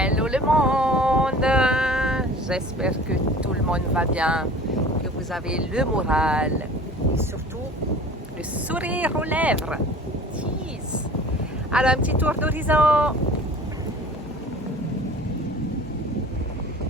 Hello le monde! J'espère que tout le monde va bien, que vous avez le moral et surtout le sourire aux lèvres. Tease. Alors un petit tour d'horizon.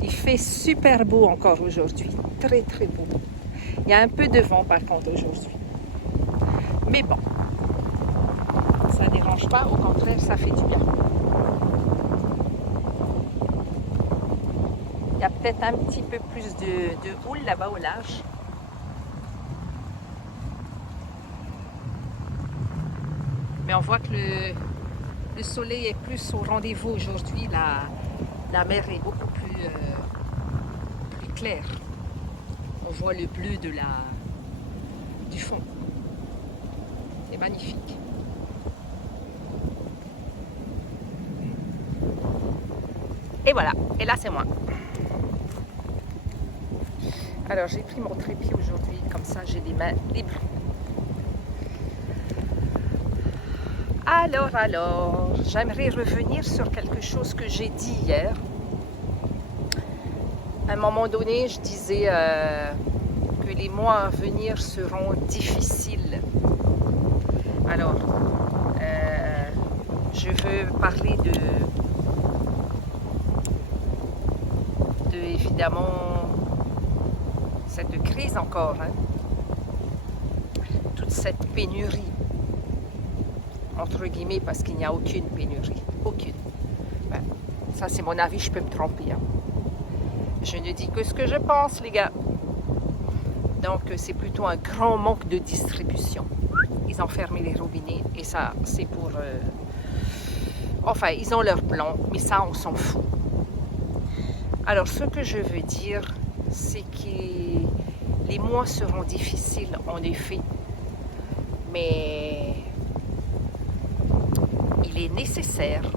Il fait super beau encore aujourd'hui, très très beau. Il y a un peu de vent par contre aujourd'hui. Mais bon, ça ne dérange pas, au contraire ça fait du bien. Il y a peut-être un petit peu plus de houle là-bas au large. Mais on voit que le soleil est plus au rendez-vous aujourd'hui. La mer est beaucoup plus claire. On voit le bleu du fond. C'est magnifique. Et voilà, et là c'est moi. Alors j'ai pris mon trépied aujourd'hui, comme ça j'ai les mains libres. Alors, j'aimerais revenir sur quelque chose que j'ai dit hier. À un moment donné, je disais que les mois à venir seront difficiles. Alors, je veux parler de évidemment, cette crise encore, hein. Toute cette pénurie. Entre guillemets, parce qu'il n'y a aucune pénurie. Aucune. Ben, ça, c'est mon avis, je peux me tromper. Hein. Je ne dis que ce que je pense, les gars. Donc, c'est plutôt un grand manque de distribution. Ils ont fermé les robinets et ça, c'est pour... Enfin, ils ont leur plan, mais ça, on s'en fout. Alors, ce que je veux dire, c'est que les mois seront difficiles, en effet. Mais... il est nécessaire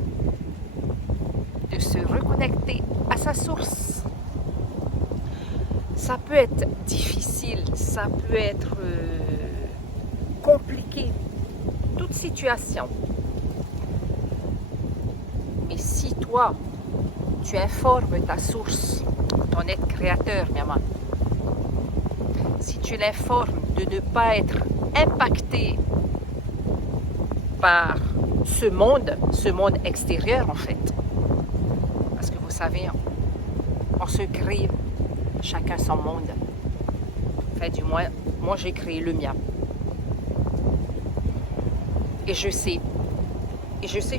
de se reconnecter à sa source. Ça peut être difficile, ça peut être compliqué, toute situation. Mais si toi, tu informes ta source, ton être créateur, maman, si tu l'informes de ne pas être impacté par ce monde extérieur en fait. Parce que vous savez, on se crée chacun son monde. Enfin, du moins, moi j'ai créé le mien. Et je sais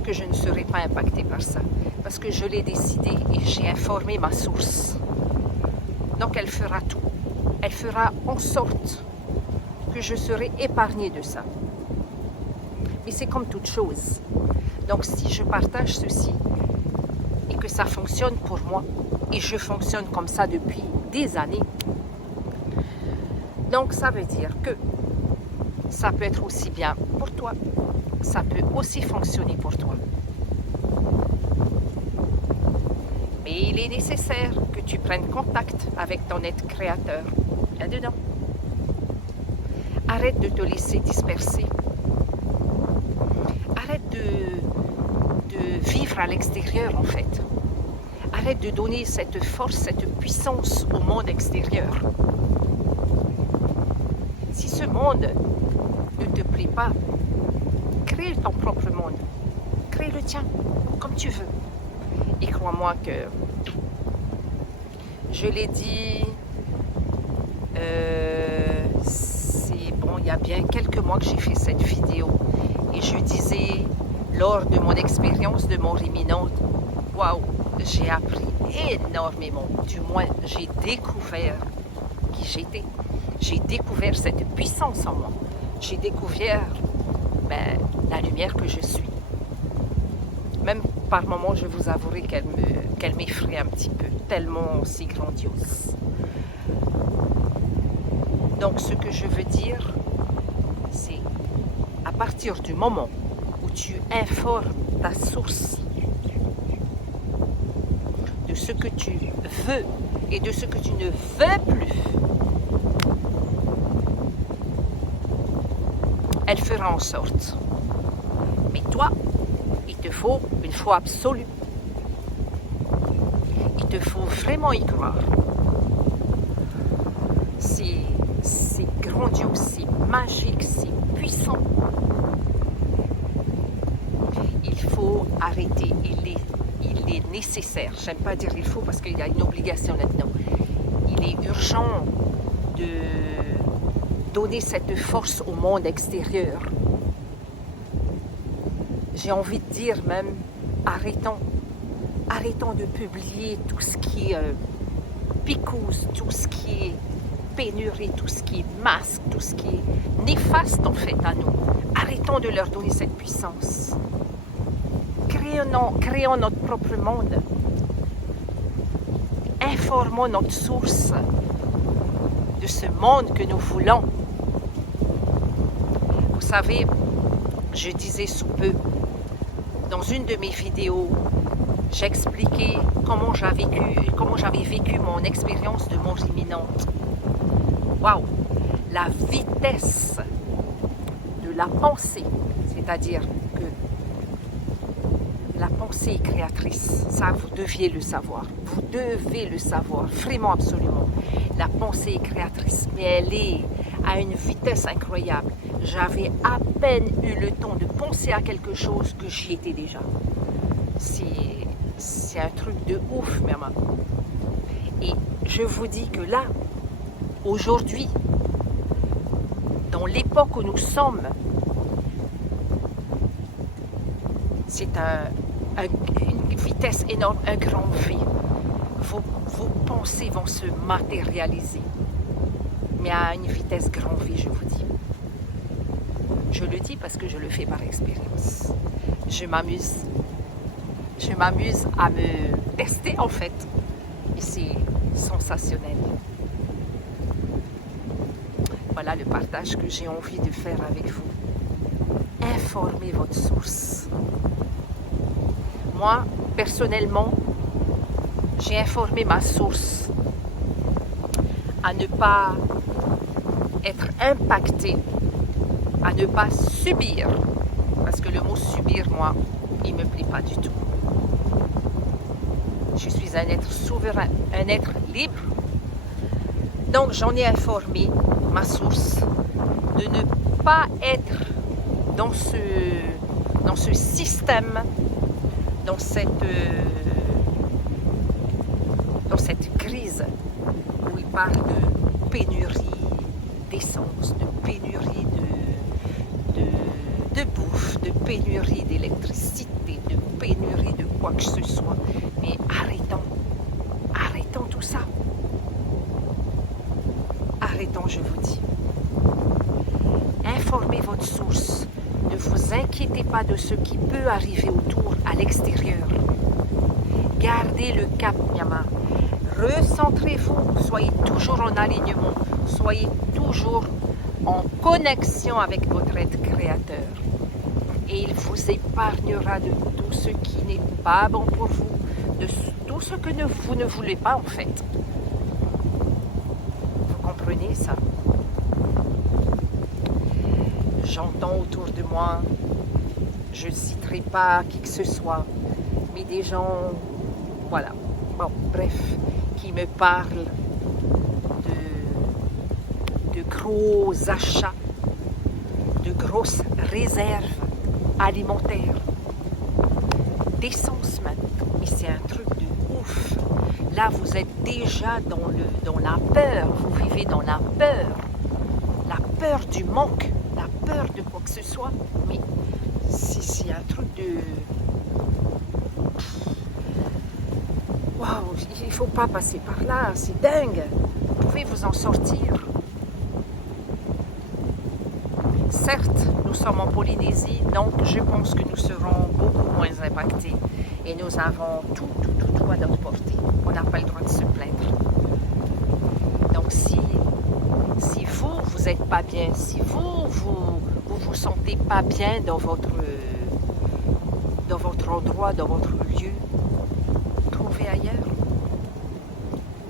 que je ne serai pas impactée par ça. Parce que je l'ai décidé et j'ai informé ma source. Donc elle fera tout. Elle fera en sorte que je serai épargnée de ça. Et c'est comme toute chose. Donc si je partage ceci et que ça fonctionne pour moi, et je fonctionne comme ça depuis des années, donc ça veut dire que ça peut être aussi bien pour toi, ça peut aussi fonctionner pour toi. Mais il est nécessaire que tu prennes contact avec ton être créateur. Là-dedans. Arrête de te laisser disperser. Arrête de vivre à l'extérieur en fait. Arrête de donner cette force, cette puissance au monde extérieur. Si ce monde ne te plaît pas, crée ton propre monde. Crée le tien, comme tu veux. Et crois-moi que je l'ai dit, c'est bon, il y a bien quelques mois que j'ai fait cette vidéo. Et je disais, lors de mon expérience de mort imminente, waouh, j'ai appris énormément. Du moins, j'ai découvert qui j'étais. J'ai découvert cette puissance en moi. J'ai découvert la lumière que je suis. Même par moments, je vous avouerai qu'elle m'effraie un petit peu, tellement si grandiose. Donc, ce que je veux dire, c'est à partir du moment où tu informes ta source de ce que tu veux et de ce que tu ne veux plus, elle fera en sorte. Mais toi, il te faut une foi absolue. Il te faut vraiment y croire. C'est grandiose, c'est magique, c'est puissant. Il faut arrêter, il est nécessaire. J'aime pas dire il faut parce qu'il y a une obligation là-dedans. Il est urgent de donner cette force au monde extérieur. J'ai envie de dire même, arrêtons de publier tout ce qui est picouse, tout ce qui est pénurie, tout ce qui est masque, tout ce qui est néfaste en fait à nous. Arrêtons de leur donner cette puissance. Créons notre propre monde. Informons notre source de ce monde que nous voulons. Vous savez, je disais sous peu, dans une de mes vidéos, j'expliquais comment j'avais vécu mon expérience de mort imminente. Waouh! La vitesse de la pensée, c'est-à-dire que la pensée est créatrice. Ça, vous deviez le savoir. Vous devez le savoir, vraiment, absolument. La pensée est créatrice, mais elle est à une vitesse incroyable. J'avais à peine eu le temps de penser à quelque chose que j'y étais déjà. C'est un truc de ouf, maman. Et je vous dis que là, aujourd'hui, dans l'époque où nous sommes, c'est une vitesse énorme, un grand V. Vos pensées vont se matérialiser, mais à une vitesse grand V, je vous dis. Je le dis parce que je le fais par expérience. Je m'amuse à me tester en fait, et c'est sensationnel. Voilà le partage que j'ai envie de faire avec vous. Informez votre source. Moi, personnellement, j'ai informé ma source à ne pas être impactée, à ne pas subir, parce que le mot subir, moi, il ne me plaît pas du tout. Je suis un être souverain, un être libre. Donc, j'en ai informé ma source de ne pas être dans ce système, dans cette crise où il parle de pénurie d'essence, de pénurie de bouffe, de pénurie d'électricité, de pénurie de quoi que ce soit. Mais arrêtons tout ça. Arrêtons, je vous dis. Informez votre source. Ne vous inquiétez pas de ce qui peut arriver autour, à l'extérieur. Gardez le cap, Nyama. Recentrez-vous. Soyez toujours en alignement. Soyez toujours en connexion avec votre être créateur. Et il vous épargnera de tout ce qui n'est pas bon pour vous, de tout ce que vous ne voulez pas en fait. Vous comprenez ça? J'entends autour de moi, je ne citerai pas qui que ce soit, mais des gens, voilà, bon, bref, qui me parlent de gros achats, de grosses réserves alimentaires, d'essence même, mais c'est un truc de ouf. Là, vous êtes déjà dans la peur, vous vivez dans la peur du manque, la peur de quoi que ce soit, mais c'est un truc de... Waouh, il ne faut pas passer par là, c'est dingue, vous pouvez vous en sortir. Certes, nous sommes en Polynésie, donc je pense que nous serons beaucoup moins impactés. Et nous avons tout à notre portée. On n'a pas le droit de se plaindre. Donc si vous n'êtes pas bien, si vous sentez pas bien dans votre endroit, dans votre lieu, trouvez ailleurs.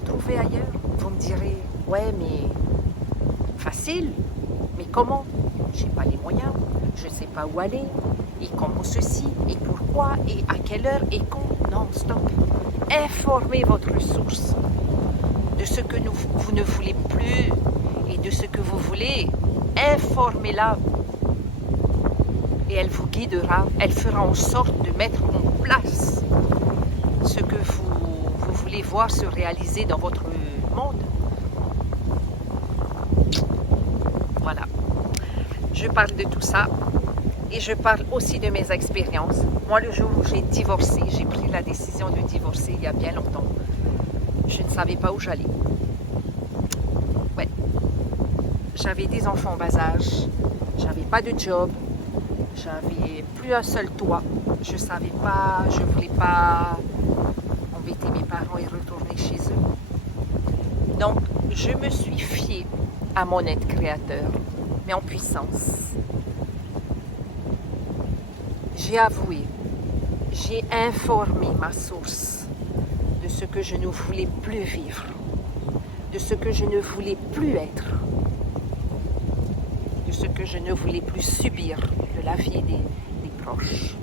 Trouvez ailleurs. Vous me direz, ouais, mais facile. Mais comment? Je n'ai pas les moyens, je ne sais pas où aller, et comment ceci, et pourquoi, et à quelle heure, et quand. non-stop. Informez votre source de ce que vous ne voulez plus et de ce que vous voulez. Informez-la. Et elle vous guidera. Elle fera en sorte de mettre en place ce que vous voulez voir se réaliser dans votre monde. Voilà. Je parle de tout ça. Et je parle aussi de mes expériences. Moi, le jour où j'ai divorcé, j'ai pris la décision de divorcer il y a bien longtemps. Je ne savais pas où j'allais. Ouais. J'avais des enfants en bas âge. J'avais pas de job. J'avais plus un seul toit. Je savais pas, je voulais pas embêter mes parents et retourner chez eux. Donc, je me suis fiée à mon être créateur, mais en puissance. J'ai avoué, j'ai informé ma source de ce que je ne voulais plus vivre, de ce que je ne voulais plus être, de ce que je ne voulais plus subir de la vie des proches.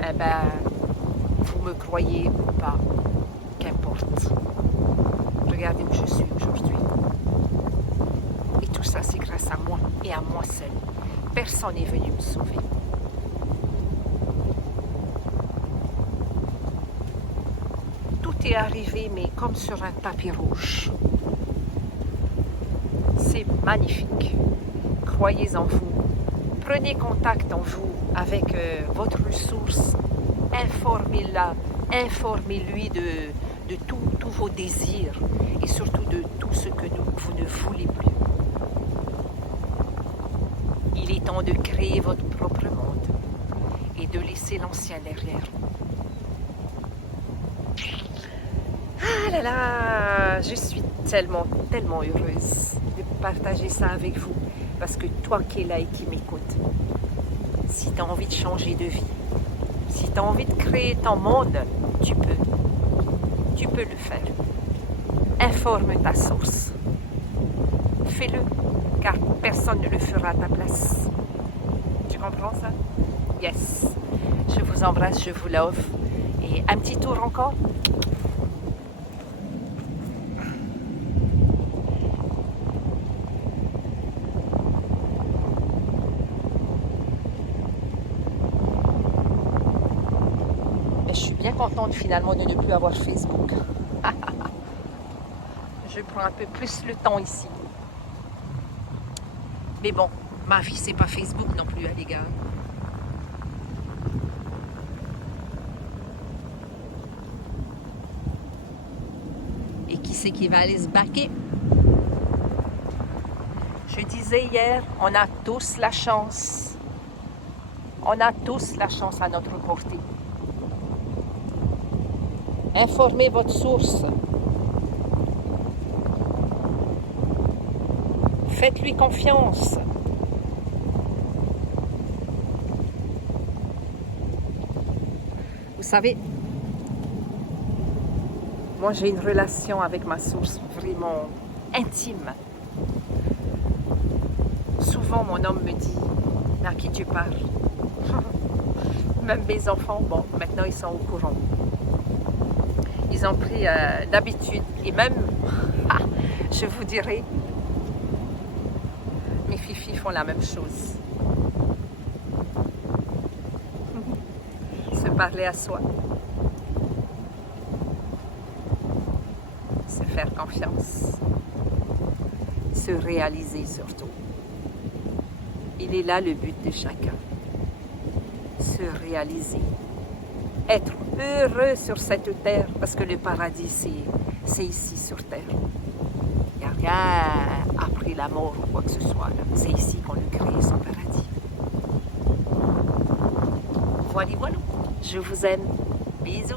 Eh bien, vous me croyez ou pas, qu'importe. Regardez où je suis aujourd'hui. Et tout ça, c'est grâce à moi et à moi seule. Personne n'est venu me sauver. Tout est arrivé, mais comme sur un tapis rouge. C'est magnifique. Croyez en vous. Prenez contact en vous avec votre source. Informez-la. Informez-lui de tous vos désirs et surtout de tout ce que vous ne voulez plus. Il est temps de créer votre propre monde et de laisser l'ancien derrière. Ah là là, je suis tellement heureuse de partager ça avec vous. Parce que toi qui es là et qui m'écoutes, si tu as envie de changer de vie, si tu as envie de créer ton monde, tu peux le faire. Informe ta source. Fais-le, car personne ne le fera à ta place. Tu comprends ça? Yes. Je vous embrasse, je vous love. Et un petit tour encore. Mais je suis bien contente finalement de ne plus avoir Facebook. Je prends un peu plus le temps ici. Mais bon, ma vie, c'est pas Facebook non plus, les gars. Et qui c'est qui va aller se baquer? Je disais hier, on a tous la chance. On a tous la chance à notre portée. Informez votre source. Faites-lui confiance. Vous savez, moi j'ai une relation avec ma source vraiment intime. Souvent mon homme me dit, à qui tu parles? Même mes enfants, bon, maintenant ils sont au courant. Ils ont pris l'habitude et même, je vous dirais, mes fifis font la même chose. Se parler à soi. Se faire confiance. Se réaliser surtout. Il est là le but de chacun. Se réaliser. Être heureux sur cette terre, parce que le paradis, c'est ici sur terre. Il n'y a rien après la mort ou quoi que ce soit. C'est ici qu'on le crée, son paradis. Voilà, voilà. Je vous aime. Bisous.